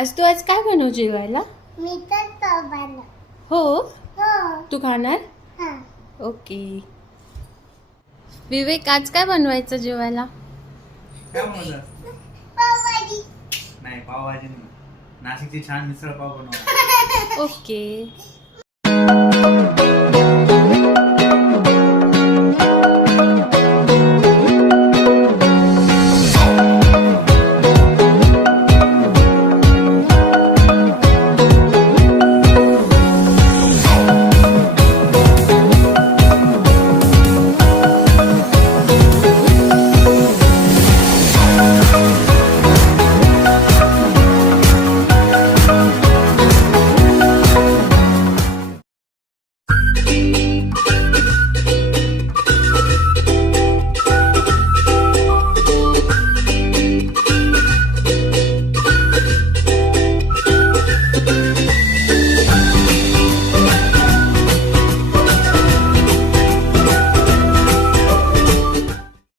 आज तू आज काय बनव जेवायला? मी तर पाव बनव. हो? हो. तू खाणार? हां. ओके. विवेक आज काय बनवायचं जेवायला? काय बनवतात? पावभाजी. नाही पावभाजी नाही. नाशिकची छान मिसळ पाव बनवा. ओके.